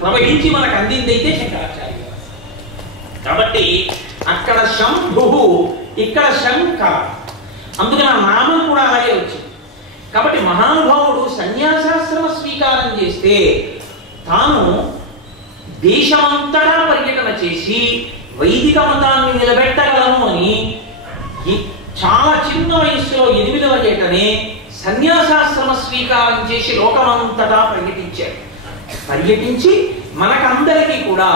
ప్రవహించి మనకు అందిందైతే శంకరాచార్య. కాబట్టి అక్కడ శంభు, ఇక్కడ శంకర, అందుకని ఆ నామం కూడా అలాగే వచ్చింది. కాబట్టి మహానుభావుడు సన్యాసాశ్రమ స్వీకారం చేస్తే తాను దేశమంతటా పర్యటన చేసి వైదిక మతాన్ని నిలబెట్టగలను అని చాలా చిన్న వయస్సులో 8వ ఏటనే సన్యాసాశ్రమ స్వీకారం చేసి లోకమంతటా పర్యటించాడు. పర్యటించి మనకందరికీ కూడా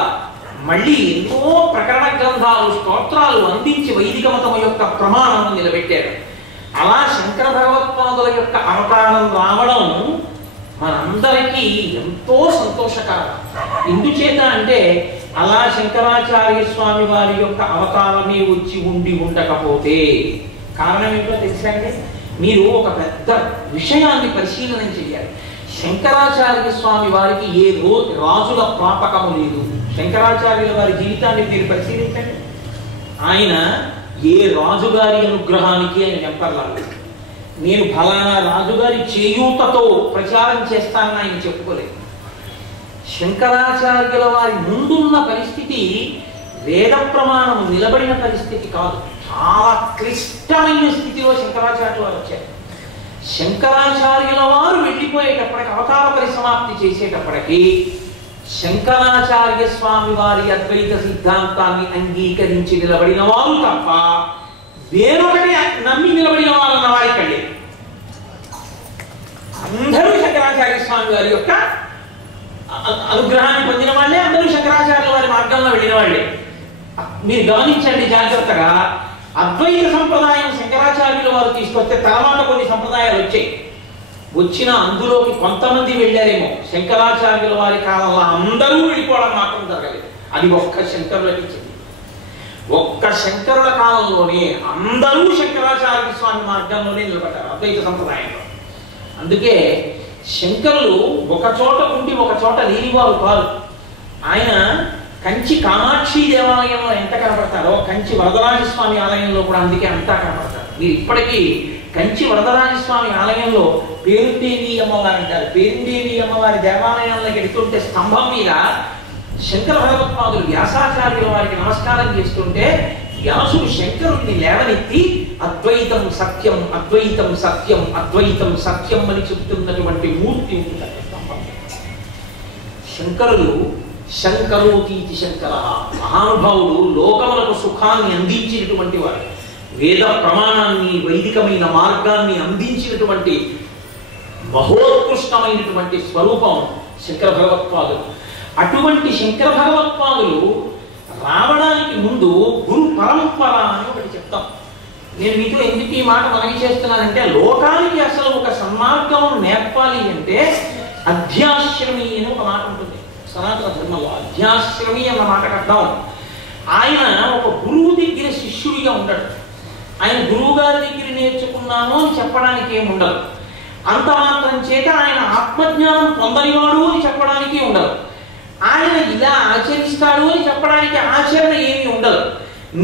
మళ్ళీ ఎన్నో ప్రకరణ గ్రంథాలు, స్తోత్రాలు అందించి వైదిక మతం యొక్క ప్రమాణం నిలబెట్టాడు. అలా శంకర భగవత్పాదుల యొక్క అవతారం రావడం మనందరికీ ఎంతో సంతోషకరం. ఎందుచేత అంటే అలా శంకరాచార్య స్వామి వారి యొక్క అవతారమే వచ్చి ఉండకపోతే కారణం ఏంటో తెలుసండి? మీరు ఒక పెద్ద విషయాన్ని పరిశీలన చేయాలి. శంకరాచార్య స్వామి వారికి ఏ రాజుల ప్రాపకము లేదు. శంకరాచార్యుల వారి జీవితాన్ని మీరు పరిశీలించండి. ఆయన ఏ రాజుగారి అనుగ్రహానికి ఆయన వెంపర్లాడు. నేను ఫలానా రాజుగారి చేయూతతో ప్రచారం చేస్తానని ఆయన చెప్పుకోలేదు. శంకరాచార్యుల వారి ముందున్న పరిస్థితి వేద ప్రమాణం నిలబడిన పరిస్థితి కాదు. చాలా క్లిష్టమైన స్థితిలో శంకరాచార్యుల వారు వచ్చారు. శంకరాచార్యుల వారు వెళ్ళిపోయేటప్పటికి, అవతార పరిసమాప్తి చేసేటప్పటికి శంకరాచార్య స్వామి వారి అద్వైత సిద్ధాంతాన్ని అంగీకరించి నిలబడిన వారు తప్ప వేరొకటి నమ్మి నిలబడిన వారు అన్న వారి కళ్ళే. అందరూ శంకరాచార్య స్వామి వారి యొక్క అనుగ్రహాన్ని పొందిన వాళ్ళే, అందరూ శంకరాచార్యుల వారి మార్గంలో వెళ్ళిన వాళ్ళే. మీరు గమనించండి జాగ్రత్తగా. అద్వైత సంప్రదాయం శంకరాచార్యుల వారు తీసుకొస్తే తర్వాత కొన్ని సంప్రదాయాలు వచ్చాయి. వచ్చిన అందులోకి కొంతమంది వెళ్ళారేమో. శంకరాచార్యుల వారి కాలంలో అందరూ వెళ్ళిపోవడం మాత్రం జరగలేదు. అది ఒక్క శంకరులకి ఇచ్చింది. ఒక్క శంకరుల కాలంలోనే అందరూ శంకరాచార్య స్వామి మార్గంలోనే నిలబడ్డారు అద్వైత సంప్రదాయంలో. అందుకే శంకరులు ఒక చోట ఉండి ఒక చోట లేనివారు కాదు. ఆయన కంచి కామాక్షి దేవాలయంలో ఎంత కనపడతారో కంచి వరదరాజస్వామి ఆలయంలో కూడా అందుకే అంతా కనపడతారు. మీరు ఇప్పటికీ కంచి వరదరాజస్వామి ఆలయంలో పేరుదేవి అమ్మవారు అంటారు. పేరుదేవి అమ్మవారి దేవాలయంలోకి వెళ్తుంటే స్తంభం మీద శంకర భగవత్పాదులు వ్యాసాచార్యుల వారికి నమస్కారం చేస్తుంటే వ్యాసుడు శంకరుడిని లేవనెత్తి అద్వైతం సత్యం, అద్వైతం సత్యం, అద్వైతం సత్యం అని చెప్తున్నటువంటి మూర్తి ఉంటుంది స్తంభం. శంకరులు శంకరోతీతి శంకర, మహానుభావుడు లోకములకు సుఖాన్ని అందించినటువంటి వాడు. వేద ప్రమాణాన్ని, వైదికమైన మార్గాన్ని అందించినటువంటి మహోత్కృష్టమైనటువంటి స్వరూపం శంకర భగవత్పాదులు. అటువంటి శంకర భగవత్పాదులు రావడానికి ముందు గురు పరంపర అని ఒకటి చెప్తాం. నేను మీతో ఎందుకు ఈ మాట మనవి చేస్తున్నానంటే, లోకానికి అసలు ఒక సన్మార్గం నేర్పాలి అంటే అధ్యాశ్రమి అని ఒక మాట ఉంటుంది సనాతన ధర్మంలో. అధ్యాశ్రమి అన్న మాటకు అర్థం ఆయన ఒక గురువు దగ్గర శిష్యుడిగా ఉండడు. ఆయన గురువు గారి దగ్గర నేర్చుకున్నాను అని చెప్పడానికి ఏమి ఉండదు. అంత మాత్రం చేత ఆయన ఆత్మజ్ఞానం పొందనివాడు అని చెప్పడానికి ఉండదు. ఆయన ఇలా ఆచరిస్తాడు అని చెప్పడానికి ఆచరణ ఏమీ ఉండదు.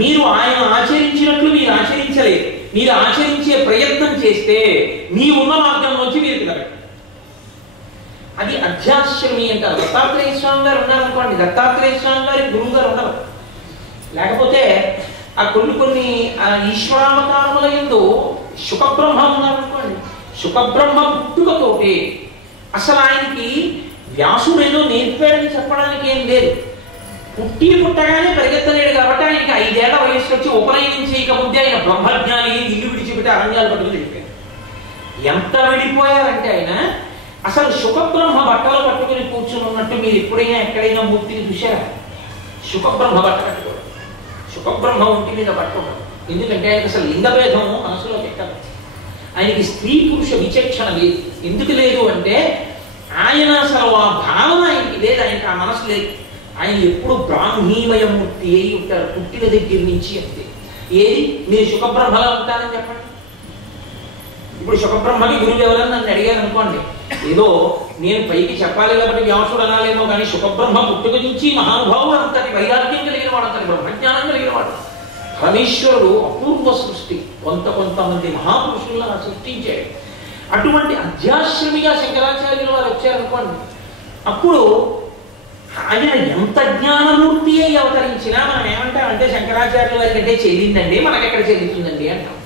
మీరు ఆయన ఆచరించినట్లు మీరు ఆచరించలేదు. మీరు ఆచరించే ప్రయత్నం చేస్తే మీ ఉన్న మార్గంలోంచి మీరు తినగలరు. అది అధ్యాశ్రమి అంటారు. దత్తాత్రేయ స్వామి గారు ఉన్నారనుకోండి, దత్తాత్రేయ స్వామి గారి గురువు గారు ఉండరు. లేకపోతే ఆ కొన్ని ఈశ్వరావతారముల యందు శుకబ్రహ్మ ఉన్నారనుకోండి, శుకబ్రహ్మ పుట్టుకతోటి అసలు ఆయనకి వ్యాసుడేదో నేర్పాడని చెప్పడానికి ఏం లేదు. పుట్టగానే పరిగెత్తలేడు కాబట్టి ఆయనకి 5 ఏళ్ల వయస్సు వచ్చి ఉపనయనం చేయకముందే ఆయన బ్రహ్మజ్ఞాని, ఇల్లు విడిచిపెట్టి అరణ్యాలు పట్టుకుని వెళ్ళిపోయారు. ఎంత వెళ్ళిపోయారంటే ఆయన అసలు శుకబ్రహ్మ బట్టలు పట్టుకుని కూర్చుని ఉన్నట్టు మీరు ఎప్పుడైనా ఎక్కడైనా మూర్తిని చూశారా? శుకబ్రహ్మ బట్ట కట్టుకోవడం, శుకబ్రహ్మ ఒంటి మీద పట్టుకోవడం. ఎందుకంటే ఆయనకి అసలు లింగభేదం మనసులోకి ఎక్కదు. ఆయనకి స్త్రీ పురుష విచక్షణ లేదు. ఎందుకు లేదు అంటే ఆయన అసలు ఆ భావన ఆయనకి లేదు, ఆయనకి ఆ మనసు లేదు. ఆయన ఎప్పుడు బ్రాహ్మీమయ మూర్తి అయి ఉంటారు పుట్టిన దగ్గర నుంచి. అంతే. ఏది మీరు శుకబ్రహ్మలా ఉంటారని చెప్పండి. ఇప్పుడు శుకబ్రహ్మకి గురువు ఎవరని నన్ను అడిగారు అనుకోండి, ఏదో నేను పైకి చెప్పాలి కాబట్టి వ్యాసుడు అనాలేమో కానీ శుకబ్రహ్మ పుట్టుక నుంచి మహానుభావుడు, అంతటి వైరాగ్యం కలిగిన వాడు, అంతటి బ్రహ్మజ్ఞానం కలిగిన వాడు. పరమేశ్వరుడు అపూర్వ సృష్టి, కొంతమంది మహాపురుషులను సృష్టించాడు. అటువంటి అధ్యాశ్రమిగా శంకరాచార్యుల వారు వచ్చారనుకోండి, అప్పుడు ఆయన ఎంత జ్ఞానమూర్తి అయి అవతరించినా మనం ఏమంటామంటే శంకరాచార్యుల వారి కంటే చెల్లిందండి, మనకెక్కడ చెల్లుతుందండి అంటాం.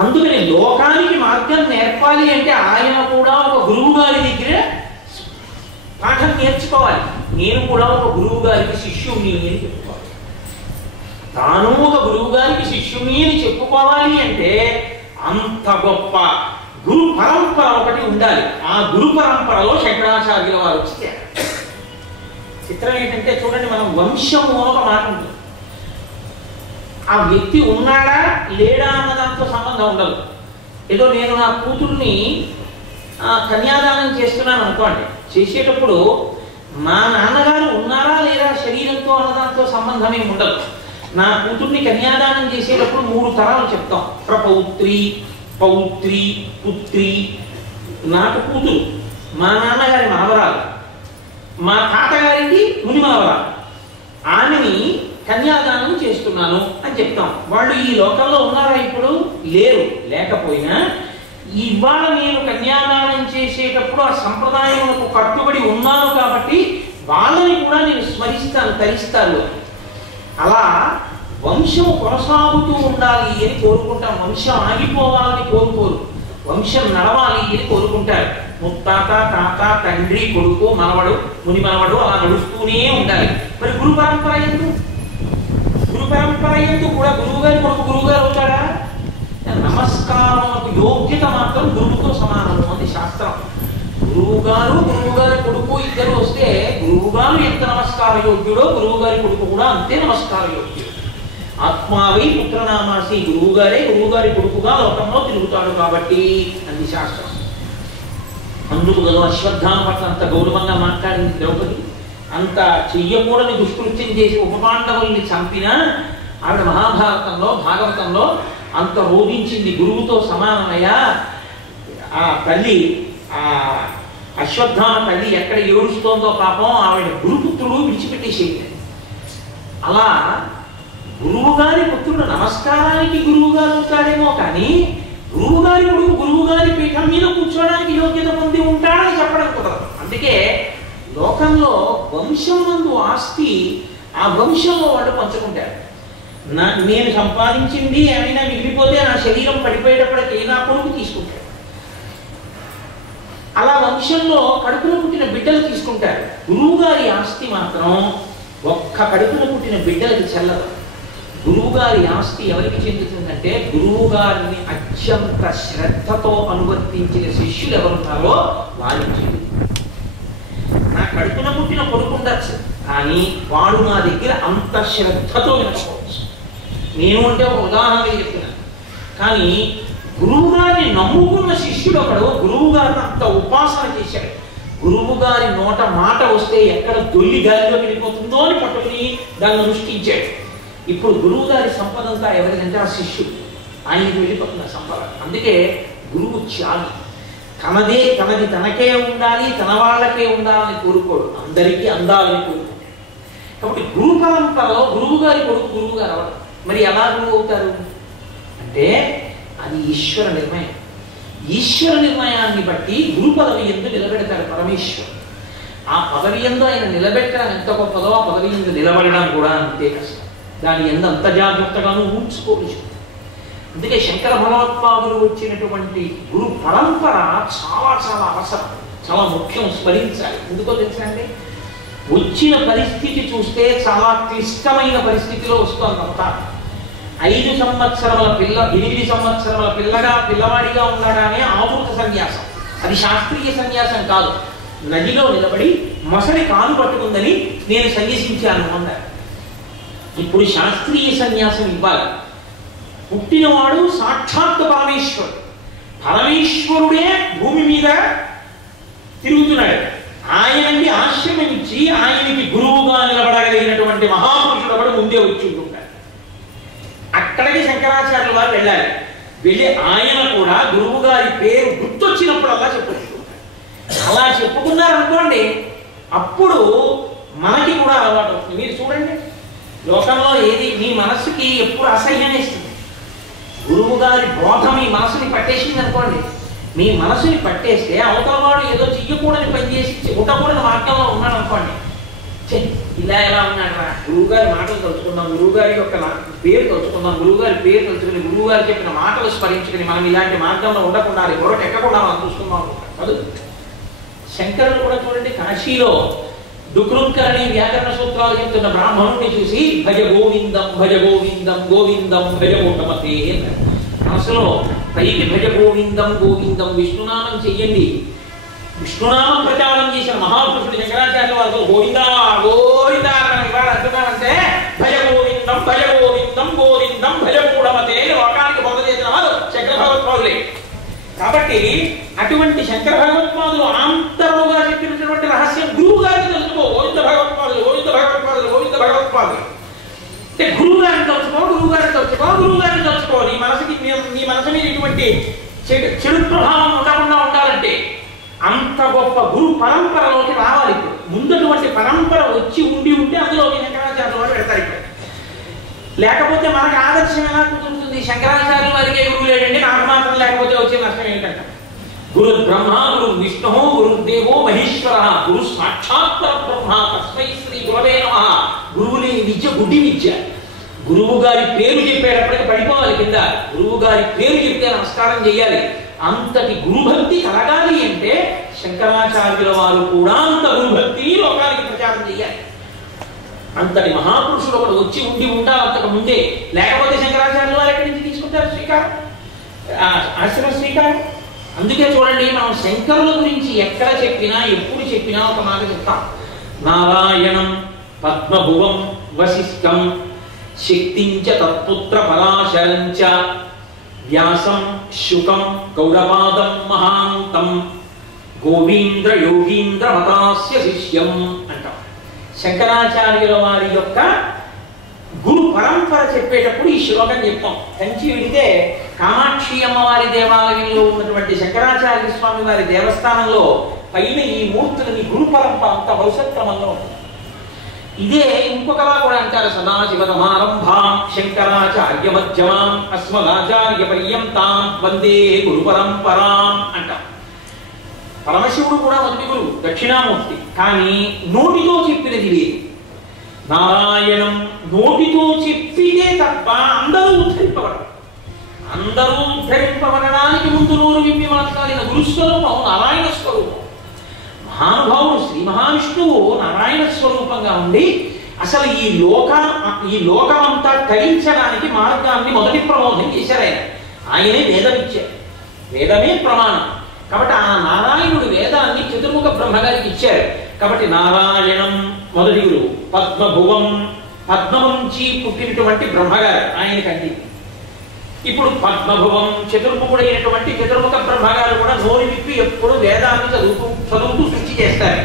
అందుకని లోకానికి మార్గం నేర్పాలి అంటే ఆయన కూడా ఒక గురువు గారి దగ్గర పాఠం నేర్చుకోవాలి. నేను కూడా ఒక గురువు గారికి శిష్యుని అని చెప్పుకోవాలి. తాను ఒక గురువు గారికి శిష్యుని అని చెప్పుకోవాలి అంటే అంత గొప్ప గురు పరంపర ఒకటి ఉండాలి. ఆ గురు పరంపరలో శంకరాచార్యుల వారు వచ్చి చిత్రం ఏంటంటే చూడండి, మనం వంశము ఒక మాట ఉంటుంది. ఆ వ్యక్తి ఉన్నాడా లేడా అన్నదాంతో సంబంధం ఉండదు. ఏదో నేను నా కూతుర్ని కన్యాదానం చేస్తున్నాను అనుకోండి, చేసేటప్పుడు మా నాన్నగారు ఉన్నారా లేదా శరీరంతో అన్నదాంతో సంబంధం ఏమి ఉండదు. నా కూతుర్ని కన్యాదానం చేసేటప్పుడు 3 తరాలు చెప్తాం. ప్రపౌత్రి, పౌత్రి, పుత్రి. నాకు కూతురు, మా నాన్నగారి మనవరాలు, మా తాతగారికి ముని మనవరాలు, ఆమెని కన్యాదానం చేస్తున్నాను అని చెప్తాం. వాళ్ళు ఈ లోకంలో ఉన్నారా? ఇప్పుడు లేరు. లేకపోయినా ఇవాళ నేను కన్యాదానం చేసేటప్పుడు ఆ సంప్రదాయములకు కట్టుబడి ఉన్నాను కాబట్టి వాళ్ళని కూడా నేను స్మరిస్తాను, తరిస్తాను. అలా వంశము కొనసాగుతూ ఉండాలి అని కోరుకుంటాం. వంశం ఆగిపోవాలని కోరుకోరు, వంశం నడవాలి అని కోరుకుంటారు. ముత్తాత, తాత, తండ్రి, కొడుకు, మనవడు, ముని మనవడు అలా నడుస్తూనే ఉండాలి. మరి గురు పరంపర ఎందుకు? గురు పరంపర ఎందుకు కూడా గురువు గారి కొడుకు గురువు గారు అవుతాడా? నమస్కారం యోగ్యత మాత్రం గురువుతో సమానము అని శాస్త్రం. గురువు గారి కొడుకు ఇద్దరు వస్తే గురువు గారు ఎంత నమస్కార యోగ్యుడో గురువు గారి కొడుకు కూడా అంతే నమస్కార యోగ్యుడు. ఆత్మావై పుత్రనామాసి, గురువు గారి కొడుకుగా లోకంలో తిరుగుతాడు కాబట్టి అది శాస్త్రం. అందుకు కదా అశ్వత్థామ పట్ల అంత గౌరవంగా మాట్లాడింది ద్రౌపది. అంత చెయ్యకూడని దుష్కృత్యం చేసి ఉపపాండవుల్ని చంపినా ఆవిడ మహాభారతంలో, భాగవతంలో అంత రోధించింది. గురువుతో సమానమయ్యా ఆ తల్లి, ఆ అశ్వత్థామ తల్లి ఎక్కడ ఏడుస్తోందో పాపం ఆవిడ గురుపుత్రుడు విడిచిపెట్టేసేది. అలా గురువు గారి పుత్రుడు నమస్కారానికి గురువు గారు అవుతాడేమో కానీ గురువు గారి కొడుకు గురువు గారి పీఠం మీద కూర్చోడానికి యోగ్యత పొంది ఉంటాడని చెప్పడం కుదరదు. అందుకే లోకంలో వంశంనందు ఆస్తి ఆ వంశంలో వాళ్ళు పంచుకుంటారు. నేను సంపాదించింది ఏమైనా మిగిలిపోతే నా శరీరం పడిపోయేటప్పటికీ నా కొడుకు తీసుకుంటాడు. అలా వంశంలో కడుపులో పుట్టిన బిడ్డలు తీసుకుంటారు. గురువు గారి ఆస్తి మాత్రం ఒక్క కడుపులో పుట్టిన బిడ్డలకి చెల్లదు. గురువు గారి ఆస్తి ఎవరికి చెందుతుందంటే గురువు గారిని అత్యంత శ్రద్ధతో అనువర్తించిన శిష్యులు ఎవరున్నారో వారికి చెందుతుంది. నా కడుపున పుట్టిన కొడుకు ఉండొచ్చు కానీ వాడు నా దగ్గర అంత శ్రద్ధతో వినకపోవచ్చు. నేను అంటే ఒక ఉదాహరణ చెప్తున్నాను. కానీ గురువు గారిని నమ్ముకున్న శిష్యుడు ఒకడు గురువు గారిని అంత ఉపాసన చేశాడు. గురువు గారి నోట మాట వస్తే ఎక్కడ దొల్లి గాలిలో వెళ్ళిపోతుందో అని పట్టుకుని దాన్ని దృష్టించాడు. ఇప్పుడు గురువు గారి సంపద అంతా ఎవరికంటే ఆ శిష్యుడు, ఆయనకి వెళ్ళిపోతున్న సంపద. అందుకే గురువు త్యాగి. తనది తనకే ఉండాలి, తన వాళ్ళకే ఉండాలని కోరుకోడు, అందరికీ అందాలని కోరుకుంటాడు. కాబట్టి గురు పరంపరలో గురువు గారి కొడుకు గురువు గారు అవడం. మరి ఎలా గురువు అవుతారు అంటే అది ఈశ్వర నిర్ణయం. ఈశ్వర నిర్ణయాన్ని బట్టి గురు పదవి ఎందు నిలబెడతాడు పరమేశ్వరుడు. ఆ పదవి ఎందు ఆయన నిలబెట్టడం ఎంత గొప్పదో ఆ పదవి ఎందు నిలబడడం కూడా అంతే కష్టం. దాని ఎందు అంత జాగ్రత్తగాను ఊడ్చుకోవచ్చు. అందుకే శంకర భగవత్పాదులు వచ్చినటువంటి గురు పరంపర చాలా చాలా అవసరం, చాలా ముఖ్యం, స్మరించాలి. ఎందుకో తెలుసా అండి, వచ్చిన పరిస్థితి చూస్తే చాలా క్లిష్టమైన పరిస్థితిలో వస్తుందంతా. 5 సంవత్సరముల పిల్ల 8 సంవత్సరముల పిల్లవాడిగా ఉండగానే ఆవృత సన్యాసం, అది శాస్త్రీయ సన్యాసం కాదు. నదిలో నిలబడి మొసలి కాలు పట్టుకుందని నేను సన్యసించాను అన్నారు. ఇప్పుడు శాస్త్రీయ సన్యాసం ఇవ్వాలి. పుట్టినవాడు సాక్షాత్ పరమేశ్వరుడు, పరమేశ్వరుడే భూమి మీద తిరుగుతున్నాడు. ఆయనకి ఆశ్రమం ఇచ్చి ఆయనకి గురువుగా నిలబడగలిగినటువంటి మహాపురుషుడు ఒకడు ముందే వచ్చి ఉంటుంటాడు. అక్కడికి శంకరాచార్యుల వారు వెళ్ళాలి. వెళ్ళి ఆయన కూడా గురువు గారి పేరు గుర్తొచ్చినప్పుడల్లా చెప్పుకుంటారు. అలా చెప్పుకున్నారనుకోండి, అప్పుడు మనకి కూడా అలవాటు అవుతుంది. మీరు చూడండి, లోకంలో ఏది మీ మనస్సుకి ఎప్పుడు అసహ్యం ఇస్తుంది. గురువు గారి బోధ మీ మనసుని పట్టేసింది అనుకోండి, మీ మనసుని పట్టేస్తే అవతల వాడు ఏదో చెయ్యకూడని పని చేసి ఉండకూడని మార్గంలో ఉన్నాడు అనుకోండి, ఇలా ఎలా ఉన్నాడు రా, గురువుగారి మాటలు తలుచుకుందాం, గురువుగారి యొక్క పేరు తలుచుకుందాం, గురువుగారి పేరు తలుచుకుని గురువుగారు చెప్పిన మాటలు స్మరించుకుని మనం ఇలాంటి మార్గంలో ఉండకుండా గొడవ ఎక్కకుండా మనం చూసుకుందాం కాదు. శంకరులు కూడా చూడండి, కాశీలో డుక్రుంకరణి వ్యాకరణ సూత్రాలు చెప్తున్న బ్రాహ్మణుడిని చూసి భజ గోవిందం భజ గోవిందం గోవిందం భజ మూఢమతే మనసులో పైకి భజ గోవిందం గోవిందం విష్ణునామం చెయ్యండి. విష్ణునామం ప్రచారం చేసిన మహాపురుషుడు శంకరాచార్య వారు గోవిందా గోవిందా ఇవాళ అంటున్నామంటే భజ గోవిందం భజ గోవిందం గోవిందం భజ మూఢమతే లోకానికి బొంద చేసిన వారు శంకర భగవత్పాదులే. కాబట్టి అటువంటి శంకర భగవత్పాదులు ఆంతరముగా చెప్పినటువంటి రహస్యం గురువు గారిని తెలుసుకో. గోవింద భగవత్పాదులు గోవింద భగవత్పాదులు గోవింద భగవత్పాదులు అంటే గురువు గారిని తలుచుకో, గురువు గారిని తలుచుకో, గురువు గారిని తలుచుకో. నీ మనసు మీద ఇటువంటి చెడు ప్రభావం ఉండకుండా ఉండాలంటే అంత గొప్ప గురు పరంపరలోకి రావాలి. ఇప్పుడు ముందటువంటి పరంపర వచ్చి ఉంటే అందులోకి శంకరాచార్యుల వారు పెడతారు. ఇప్పుడు లేకపోతే మనకు ఆదర్శం ఎలా కుదురుతుంది? శంకరాచార్యుల వారికే గురువు లేడండి, నాకు మాత్రం లేకపోతే వచ్చే నష్టం ఏంటంటే గురు బ్రహ్మ గురు విష్ణు గురుదేవో మహేశ్వర గురు సాక్షాత్ పరబ్రహ్మ తస్మై శ్రీ గురవే నమః. గురువు లేని విద్య గుడ్డి విద్య. గురువు గారి పేరు చెప్పేటప్పటికి పడిపోవాలి కింద. గురువు గారి పేరు చెప్తే నమస్కారం చేయాలి. అంతటి గురుభక్తి కలగాలి అంటే శంకరాచార్యుల వారు కూడా అంత గురుభక్తి లోకానికి ప్రచారం చేయాలి. అంతటి మహాపురుషుడు ఒకడు వచ్చి ఉండాలి అంతకు ముందే. లేకపోతే శంకరాచార్యుల వారు ఎక్కడి నుంచి తీసుకుంటారు శ్రీకారం, ఆశ్రమ శ్రీకారం? అందుకే చూడండి, మనం శంకరుల గురించి ఎక్కడ చెప్పినా ఎప్పుడు చెప్పినా ఒక మాట చెప్తాం. నారాయణం పద్మభువం వశిష్ఠం శక్తించ తత్పుత్ర పరాశరంచ వ్యాసం శుకం గౌడపాదం మహాంతం గోవీంద్ర యోగీంద్ర మతాస్య శిష్యం అంటాం. శంకరాచార్యుల వారి యొక్క గురు పరంపర చెప్పేటప్పుడు ఈ శ్లోకం చెప్తాం. కంచి విడితే కామాక్షి అమ్మవారి దేవాలయంలో ఉన్నటువంటి శంకరాచార్య స్వామి వారి దేవస్థానంలో పైన ఈ మూర్తులని గురు పరంపర అంత భవిష్యత్ క్రమంలో ఉంటుంది. ఇదే ఇంకొకలా కూడా అంటారు. సదాశివసమారంభాం శంకరాచార్య మధ్యమాం అస్మదాచార్య పర్యంతాం వందే గురు పరంపరాం అంటాం. పరమశివుడు కూడా మొదటి గురువు, దక్షిణామూర్తి. కానీ నోటితో చెప్పినది లేదు. నారాయణం నోటితో చెప్పితే తప్ప అందరూ ఉద్ధరింపబడరు. అందరూ ఉద్ధరింపబడడానికి ముందు నోరు విప్పి మాట్లాడిన గురుస్వరూపం నారాయణ స్వరూపం. మహానుభావుడు శ్రీ మహావిష్ణువు నారాయణ స్వరూపంగా ఉండి అసలు ఈ లోకమంతా తరించడానికి మార్గాన్ని మొదటి ప్రబోధం చేశారు. ఆయనే వేదం ఇచ్చారు. వేదమే ప్రమాణం. కాబట్టి ఆ నారాయణుడు వేదాన్ని చతుర్ముఖ బ్రహ్మగారికి ఇచ్చారు. కాబట్టి నారాయణం మొదటి గురువు. పద్మభువం పద్మం నుంచి పుట్టినటువంటి బ్రహ్మగారు ఆయనకండి. ఇప్పుడు పద్మభువం చతుర్ముఖుడైనటువంటి చతుర్ముఖ బ్రహ్మగారు కూడా నోరు విప్పి ఎప్పుడు వేదాన్ని చదువుతూ సృష్టి చేస్తారు.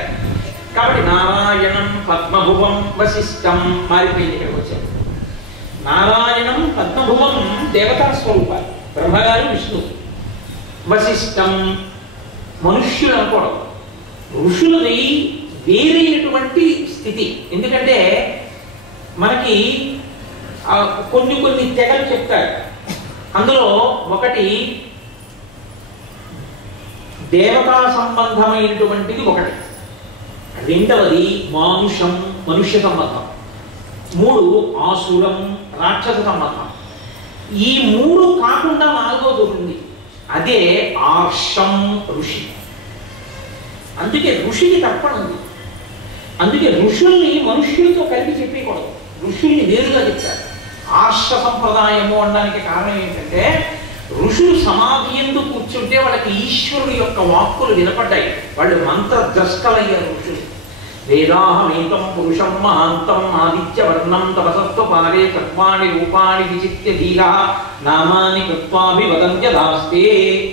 కాబట్టి నారాయణం పద్మభువం వశిష్ఠం మారిపోయింది. ఇక్కడికి వచ్చారు. నారాయణం పద్మభువం దేవతా స్వరూపాలు, బ్రహ్మగారు విష్ణు. వశిష్ఠం మనుష్యులు అనుకోవడం. ఋషులది వేరైనటువంటి స్థితి. ఎందుకంటే మనకి కొన్ని తెగలు చెప్తారు. అందులో ఒకటి దేవతా సంబంధమైనటువంటిది ఒకటి, రెండవది మానుషం మనుష్య సంబంధం, మూడు ఆసురం రాక్షస సంబంధం. ఈ మూడు కాకుండా నాలుగోది ఉంది, అదే ఆర్షం ఋషి. అందుకే ఋషికి తప్పనుంది. అందుకే ఋషుల్ని మనుష్యులతో కలిపి చెప్పకూడదు, ఋషుల్ని వేరుగా చెప్తారు. ఆర్ష సంప్రదాయము అనడానికి కారణం ఏంటంటే ఋషులు సమాధి ఎందు కూర్చుంటే వాళ్ళకి ఈశ్వరుడి యొక్క వాక్కులు వినపడ్డాయి. వాళ్ళు మంత్రద్రష్టలయ్యారు ఋషులు. వేదాహమేతం పురుషం మహాంతం ఆదిత్య వర్ణం తపసత్వ పారే తత్వాని రూపాణి విచిత్య ధీరా నామాని కృత్వాభివదంత్య దాస్తే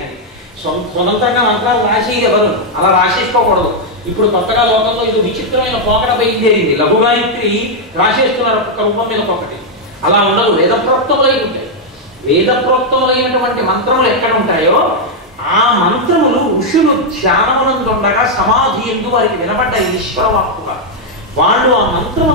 అని స్వతంత్రంగా మంత్రాలు రాసేది ఎవరు, అలా రాసేసుకోకూడదు. ఇప్పుడు కొత్తగా లోకంలో ఇది విచిత్రమైన పోకడ బయలుదేరింది. లఘుగాయత్రి రాసేస్తున్నారు ఒక్కొక్క రూపం మీద ఒక్కొక్కటి. అలా ఉండదు. వేదప్రోక్తములై ఉంటాయి. వేదప్రోక్తములైనటువంటి మంత్రములు ఎక్కడ ఉంటాయో ఆ మంత్రములు ఋషులు ధ్యానమునందుండగా సమాధి ఎందు వారికి వినపడ్డాయి ఈశ్వర వాక్కుగా. వాళ్ళు ఆ మంత్రములు